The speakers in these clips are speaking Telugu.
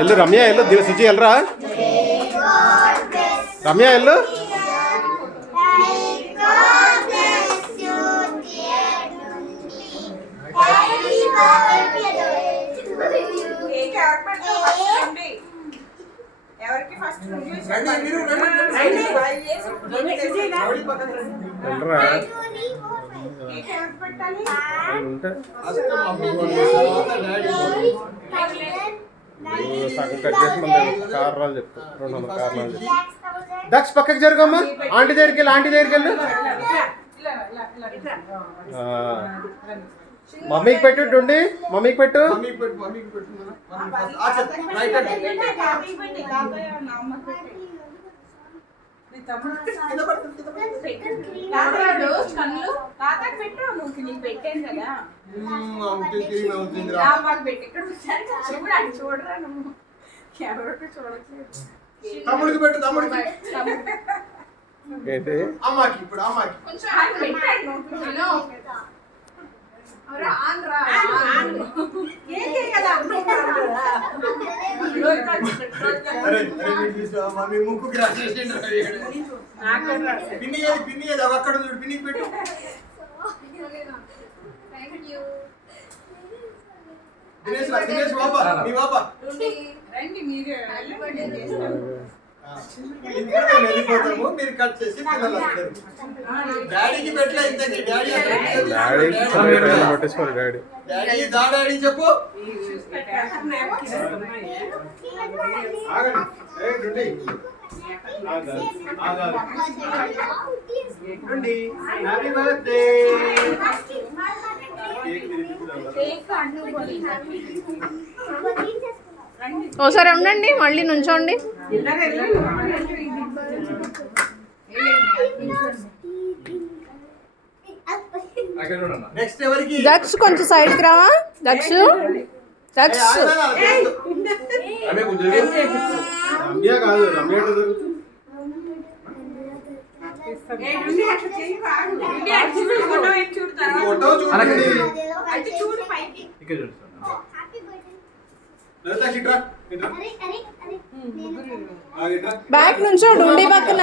ఎల్లు రమ్య ఎల్లు సుచి ఎల్రా రమ్య ఎల్లు సగం కట్ చేసి మళ్ళీ కారణాలు చెప్తా 200 కారణాలు చెప్తా దక్ష పక్కకి జరుగమ్మా ఆంటీ దగ్గరికి వెళ్ళి ఆంటీ దగ్గరికి వెళ్ళు మమ్మీకి పెట్టు డుండి మమ్మీకి పెట్టు చూడరా నువ్వు తమ్ముడికి పెట్టు తమ్ముడికి ఏంటి అమ్మాకి ఇప్పుడు అమ్మాకి మమ్మీ ముక్కుకి పిన్ని పిన్ని అక్కడ చూడు పిన్నికి పెట్టు దినేష్ దినేష్ బాబా మీ బాబా రండి మీరు వెళ్ళిపోతాము మీరు కట్ చేసి పిల్లలు వస్తారు డాడీకి పెట్టలే ఇంతకి డాడీ పట్టించుకోరు డాడీ డాడీ డాడీ చెప్పు హ్యాపీ బర్త్డే ఓసారి ఉండండి మళ్ళీ నుంచోండి నెక్స్ట్ ఎవరికి దక్ష కొంచెం సైడ్కి రావా దక్ష దక్ష రమ్య కాదు రమ్య ఫోటో చూడండి బ్యాక్ నుంచో డుండి పక్కన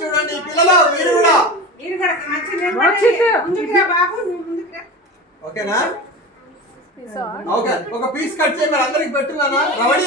చూడండి పిల్లలు మీరు కూడా ఓకేనా ఓకే ఒక పీస్ కట్ చేయి మరి అందరికి పెట్టున్నానా రమణి